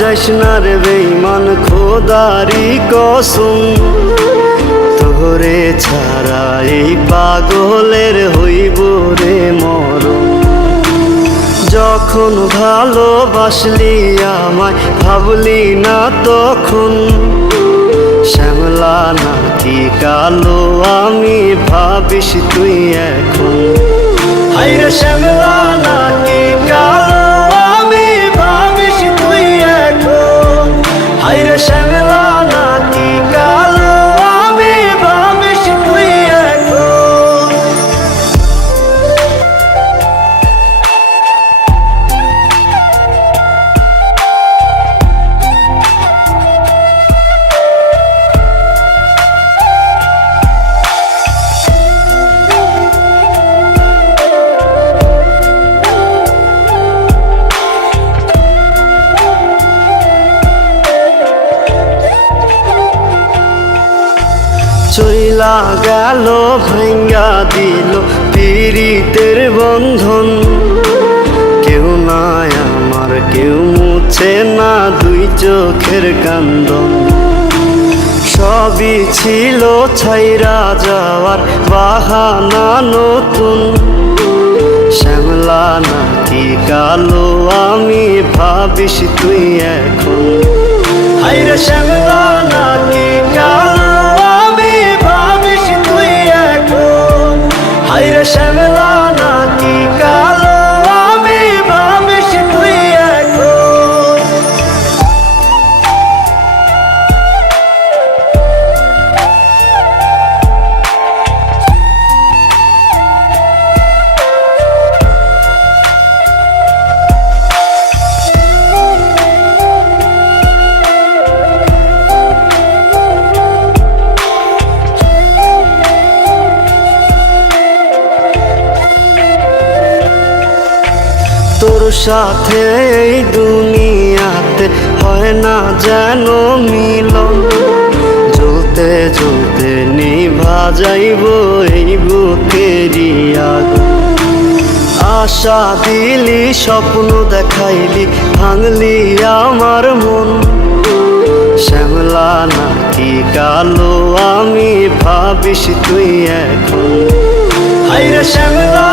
যাইস না রে বেঈমান খোদারি কসম, তোরে ছাড়া এই পাগলের হইব রে মরণ। যখন ভালোবাসলি আমায় ভাবলি না তখন, শ্যামলা নাকি কালো আমি ভাবিস তুই এখন। হায়রে শ্যামলা নাকি কালো আমি ভাবিস তুই এখন। হায়রে শ্যামলা নাকি কালো আমি ভাবিস তুই এখন। চইলা গেল ভাঙ্গা দিল পীড়িতের বন্ধন, কেউ নাই আমার কেউ মুছে না দুই চোখের কান্দন। সবই ছিল ছাইরা যাওয়ার বাহানা নতুন, শ্যামলা নাকি কালো আমি ভাবিস তুই এখন। হায়রে শ্যামলা নাকি কালো আমি ভাবিস তুই এখন। হায়রে শ্যামলা নাকি কালো আমি ভাবিস তুই এখন। তোর সাথে এই দুনিয়াতে হয় না যেন মিলন, জ্বলতে জ্বলতে নিভা যাইব এই বুকেরই আগুন। আশা দিলি স্বপ্ন দেখাইলি ভাঙলি আমার মন, শ্যামলা নাকি কালো আমি ভাবিস তুই এখন। হায়রে শ্যামলা